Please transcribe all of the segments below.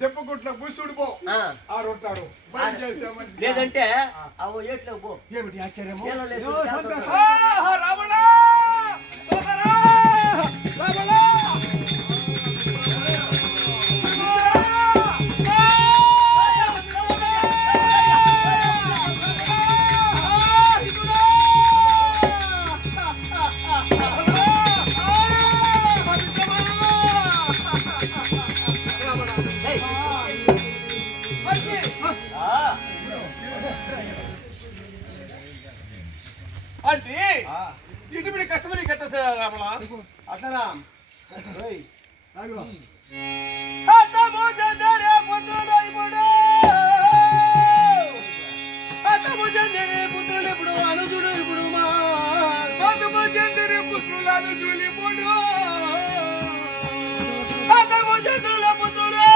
దెబ్బకుట్ల బుసుడు పో ఆడుంటాడు లేదంటే అవు ఎట్లా పో ఏమిటి ఆశ్చర్యము రావణ అంటే ఇటు కష్టమని కట్టేసా రామణ అట్లనా పుత్రులు ఇప్పుడు అనుజుడు ఇప్పుడు మా పుత్రులు అనుజులు ఇప్పుడు చంద్రుల పుత్రులు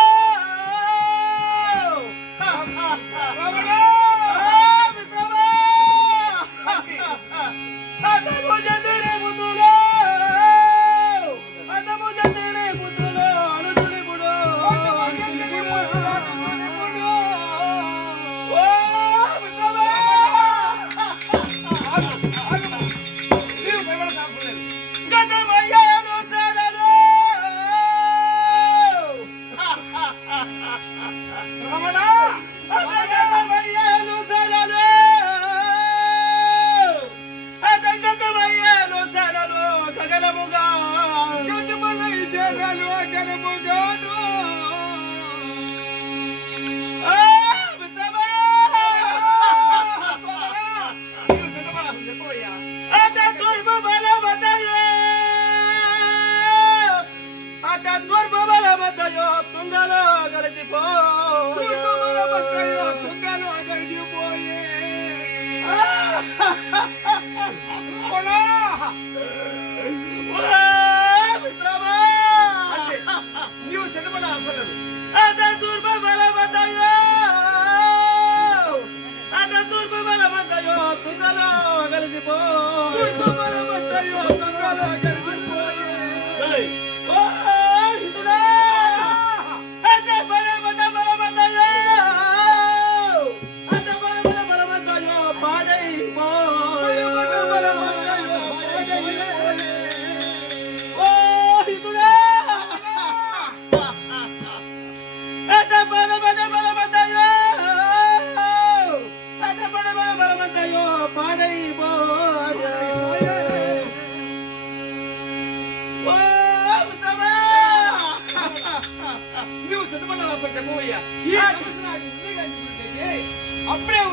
అప్పుడే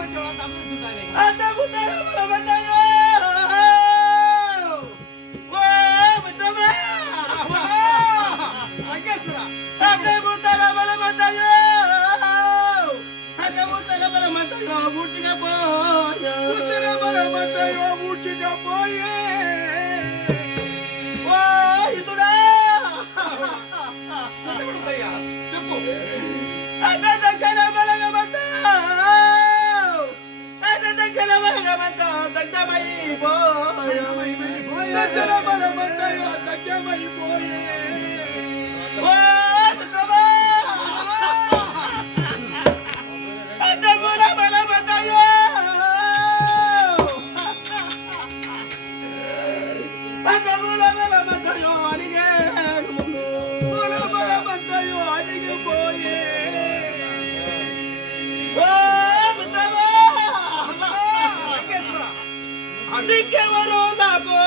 ఇంకెవరో నాకు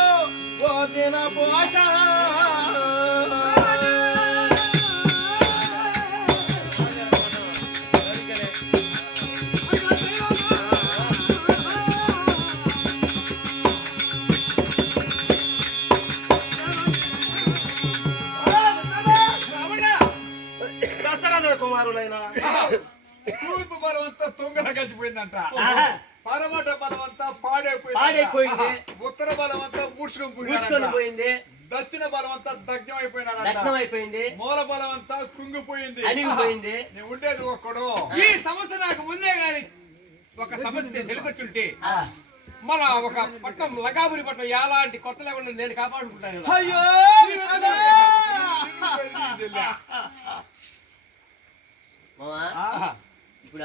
పోతిన పోష కుమారులైన తూర్పు బలమంతా తొంగల గడిచిపోయిందంట పరమట బలమంతా పాడైపోయింది ఉత్తర బలమంతా మూడ్చుకుపోయింది దక్షిణ బలమంతా దగ్ధమైపోయింది మూల బలమంతా కుంగిపోయింది నేను ఉండేది ఒక్కడు ఈ సమస్య నాకు ముందే గాని ఒక సమస్య తెలికొచ్చుంటే మన ఒక పట్టణం లగాబురి పట్టణం ఎలాంటి కొత్త లేకుండా నేను కాపాడుకుంటాను. అయ్యో ఇప్పుడు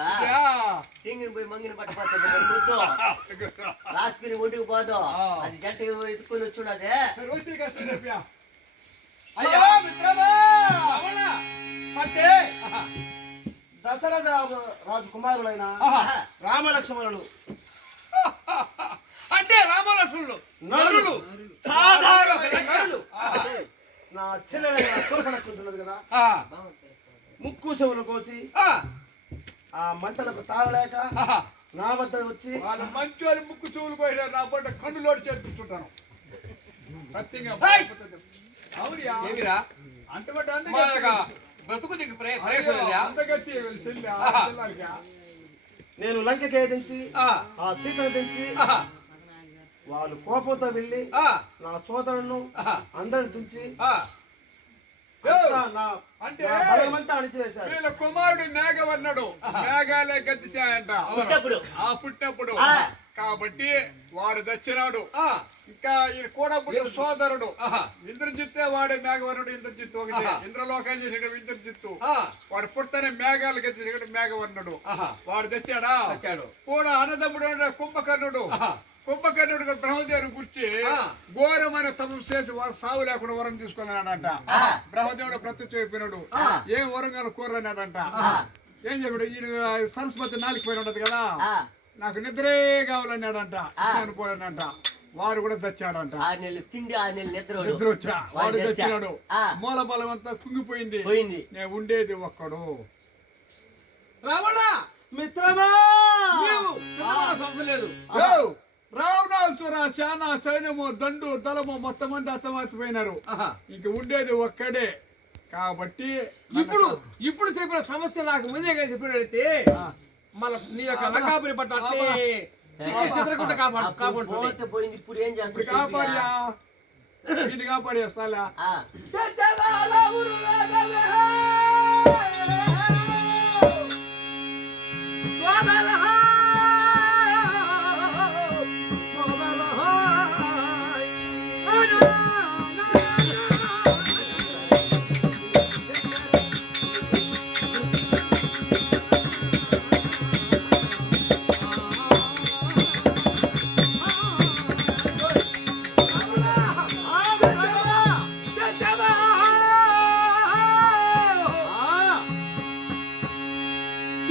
సింగిని పోయి మంగిని పట్టపోతుంది ముద్దు రాసుకుని ఒడ్డుకు పోదు అది జట్టు ఎత్తుకొని వచ్చున్నదే అయ్యా మిత్రమా అంటే దశరథ రాజు కుమారులైన రామలక్ష్మణులు అంటే రామలక్ష్మణులు నరులు సాధారణ నరులు నా చెల్లెలైన శోభనకుంటున్నది కదా ముక్కు చెవులు కోసి ఆ మంటలకు తాగలేక నా వద్ద వచ్చి వాళ్ళ మంచి వాళ్ళు ముక్కు చెవులు పోయినారు నా పంట కన్నులోడు చేర్చుకుంటాను ఏమిరా అంటే బ్రతుకు నీకు నేను లంకకి దించి ఆ సీతను దించి వాళ్ళు కోపంతో వెళ్ళి నా సోదరును అందరిని దించి అంటే బలమంతా అణిచివేశారు. వీళ్ళ కుమారుడు మేఘవర్ణుడు మేఘాలే గతిచాయంట ఆ పుట్టినప్పుడు కాబట్టి వాడు దచ్చినాడు ఇంకా ఈయన కూడా పుట్టిన సోదరుడు ఇంద్రజిత్తే వాడే మేఘవర్ణుడు ఇంద్రజిత్తు ఒకటి ఇంద్రలోకాలు చేసిన ఇంద్రజిత్తు వాడు పుట్టనే మేఘాలు గతిచాడు మేఘవర్ణుడు వాడు తెచ్చాడా కూడా అన్నదమ్ముడు కుంభకర్ణుడు కుంభకర్ణుడు బ్రహ్మదేవుని గుర్చి ఘోరమైన తపం చేసి వాడు సాగు లేకుండా వరం తీసుకున్నాడంట. బ్రహ్మదేవుడు ప్రత్యక్ష అయిపోయినాడు ఏం వరం కానీ కోరన్నాడంట. ఏం చెప్పాడు ఈయన సరస్వతి నాలికిపోయి ఉండదు కదా నాకు నిద్రే కావాలన్నాడంట అనుకోలేదంట. వాడు కూడా తెచ్చాడంట నిద్ర వచ్చా వాడు తెచ్చినాడు మూల బలం అంతా కుంగిపోయింది నేను ఉండేది ఒక్కడు రావణ మిత్రమా లేదు రావణాసుర శానా సైన్యము దండు దళము మొత్తం మంది అత్తమాసిపోయినారు ఇంక ఉండేది ఒక్కడే కాబట్టి ఇప్పుడు చెప్పిన సమస్య నాకు ముందే చెప్పినట్లయితే మళ్ళీ నీ యొక్క లంకాపురి పట్ల పోయింది ఇప్పుడు ఏం చేస్తాడు కాపాడియా ఇది కాపాడేస్తా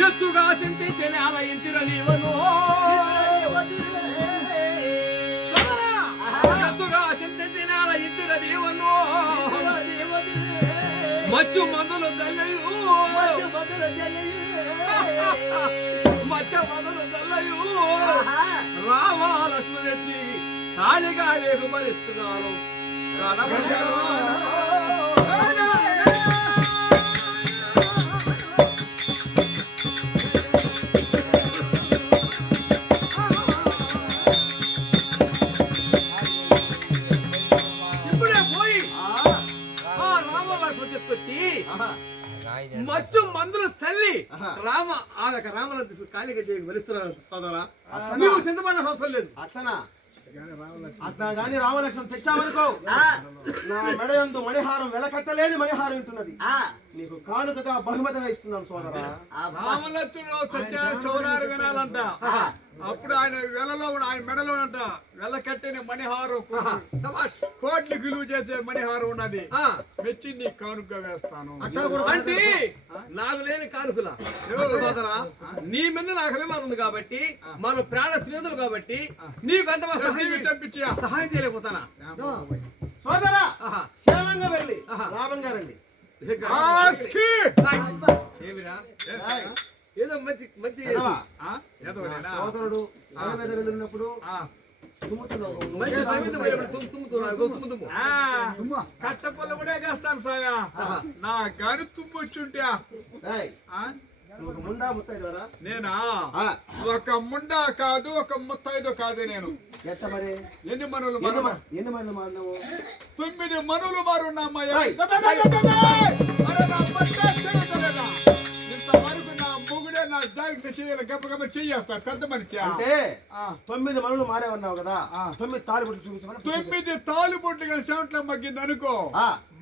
ఎత్తుగా చింతించిన అలా ఇంటిలో నీవను ఎత్తుగా చింతించిన అలా ఇంటిలో నీవను మచ్చు మందులు తల్లయు మచ్చ మందులు తల్లయు రామాలక్ష్మణి ఖాళీగా లేకుమరిస్తున్నారు మచ్చు మందులు చల్లి రామ ఆదక రామల ఖాళీగా చేసి వెలుస్తున్నారు సోదరా నువ్వు చింతపడిన అవసరం లేదు అట్లనా అట్లా గాని రామలక్ష్మణ్ తెచ్చావనుకో నా మెడయందు మణిహారం వెలకట్టలేని మణిహారం ఉంటున్నది నీకు కానుకగా బహుమతిగా ఇస్తున్నాను సోదరా. రామలక్ష్మణుడు సత్యాన్ని చౌరారు వినాలంట అప్పుడు ఆయన వెలలో ఆయన మెడలో అంట వెల కట్టిన మణిహారం కోట్లు విలువ చేసే మణిహారం ఉన్నది మెచ్చి నీ కానుకగా వేస్తాను అంటే నాకు లేని కానుకల సోదరా నీ మీద నాకు అభిమానం ఉంది కాబట్టి మనం ప్రాణ స్నేహితులు కాబట్టి నీకు అంత సహాయం చేయలేకపోతానా సోదరా క్షేమంగా వెళ్ళి లాభంగా రండి. ఏదో మంచి మంచి సోదరుడు వెళ్ళినప్పుడు కట్టపల్ల కూడా వేస్తాను సాగా నా గారి తుమ్ము వచ్చుంటా ముండా ముత్తైదువరా నేనా ఒక ముండా కాదు ఒక ముత్తైదు కాదు నేను మరి ఎన్ని మనులు ఎన్ని మంది మారినావు 9 మనులు మారున్నామయ్యా ఇంతవరకు నా మొగుడే నా జాగ్రత్త చేయాలి గప్ప గప్ప చెయ్యేస్తా పెద్ద మనిషి అంటే 9 మనులు మారేవన్నావు కదా 9 తాలిబొట్లు చూపించమని 9 తాలిబొట్లు కానీ చెమట్లో మగ్గింది అనుకో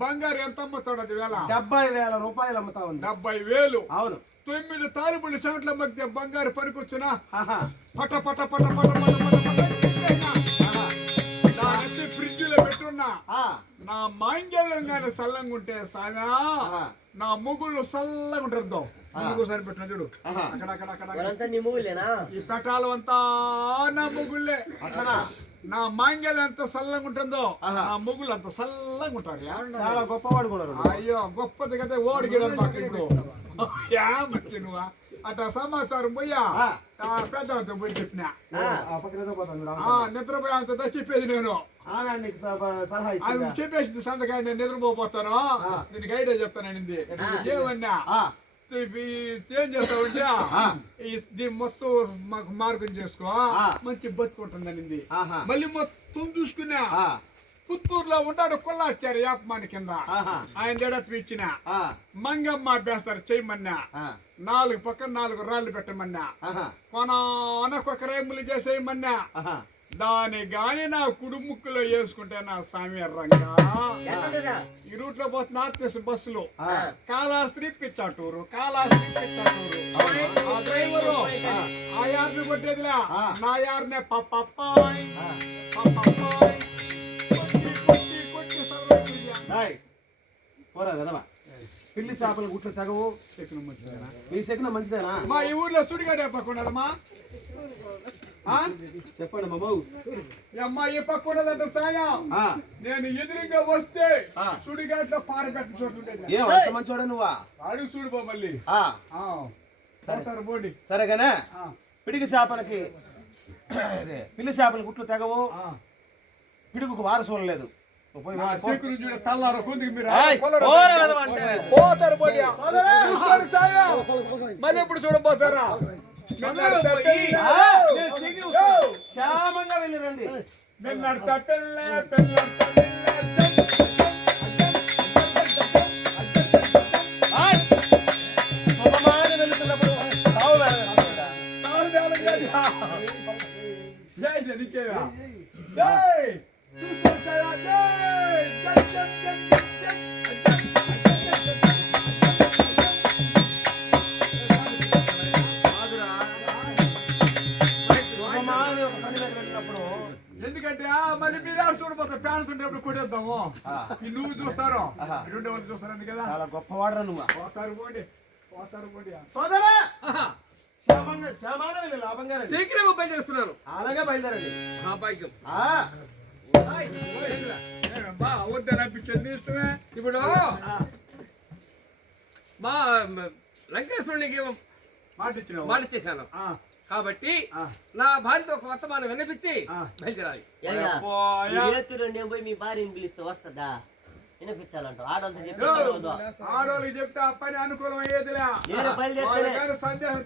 బంగారు ఎంత అమ్ముతాడు అది వేళ 70,000 రూపాయలు అమ్ముతా ఉంది 70,000 అవును 9 తాలిబొట్లు చెమట్లో మగ్గితే బంగారు పనికొచ్చునా ఆహా పట పట పట పట పట పట దాన్ని ఫ్రిడ్జ్ లో పెట్టున్నా నా మాంగళ్యంగానే సల్లంగా ఉంటే సాగా నా ముగ్గులు సల్లగా ఉంటారు ముగ్గురు సరిపెట్టిన చూడు వాళ్ళంతా నీ మూలేనా ఈ పెట్టాలు అంతా నా ముగ్గులే నా మాంగళ్యం ఎంత సల్లంగా ఉంటుందో నా ముగ్గులు అంత సల్లంగా ఉంటారు చాలా గొప్పవాడు కూడా అయ్యో గొప్పది కదా ఓడిగేదాన్ని మాకు ఇప్పుడు ఏమొచ్చి నువ్వు అట్లా సమాచారం పోయా పెద్దతో పోయి చెప్పినా నిద్రపోయా అంత చెప్పేది నేను ఆమె చెప్పేసింది సంతకాయ నేను నిద్రపోతాను నేను గైడే చెప్తానండి ఏమన్నా ఏం చేస్తావుంటే దీన్ని మొత్తం మాకు మార్గం చేసుకో మంచి బతుకుంటుందనింది మళ్ళీ మొత్తం చూసుకున్నా పుత్తూరులో ఉన్నాడు కొల్లాచారు యాపమాని కింద ఆయన జడత్వి ఇచ్చిన మంగమ్మ అభ్యాసారు చేయమన్నా 4 పక్కన 4 రాళ్ళు పెట్టమన్నా కొనొక రేములు చేసేయమన్నా దాని గాని నా కుడుముక్కులో వేసుకుంటే నా స్వామి రంగా ఈ రూట్ లో పోతే నార్త్ బస్సులు కాళహస్తి పిచ్చాటూరు ఆ డ్రైవరు ఆ యార్ని కొట్టేదిలా నా యార్నే పప్పాయ్ పిల్లి చేపలు గుట్లు తగవు ఈ సెకన మంచిదేనా మా ఈ ఊర్లో సుడిగాడే పక్కనమ్మా చెప్పండి మా బాబు అమ్మా ఏ పక్క ఉన్నదంటే సాయం నేను ఎదురుగా వస్తే సుడిగాట్లో పారగట్టి చూస్తుంటే మంచోడే నువ్వా అడుగు చూడు బా మళ్ళీ పోండి సరేగానే పిడికి చేపలకి పిల్లి చేపల గుట్లు తెగవు పిడుగుకు వారసు లేదు తల్లారు కొందికి మీరు పోతారు మళ్ళీ ఎప్పుడు చూడబోతారా క్షేమంగా వెళ్ళిరండి ఎందుకంటే మళ్ళీ మీరు ఆడ చూడబోతా ఫ్యాన్స్ ఉండేప్పుడు కొట్టేద్దాము నువ్వు చూస్తారు 2 మంది చూస్తారండి కదా చాలా గొప్పవాడరా నువ్వు శీఘ్రంగా బయలుదేరుస్తున్నాను అలాగే బయలుదేరండి వద్దనిపించింది ఇష్టమే ఇప్పుడు మా లంకేశ్వరునికి మాట ఇచ్చేసాను కాబట్టి నా భార్యతో ఒక వర్తమానం వినిపించి బయలుదేరాలి నేను పోయి మీ భార్యని పిలిస్తే వస్తుందా వినిపించాలంట ఆడవాళ్ళకి చెప్తే ఆ పని అనుకూలం అయ్యేదిలే ఆడోళ్ళు సందేహం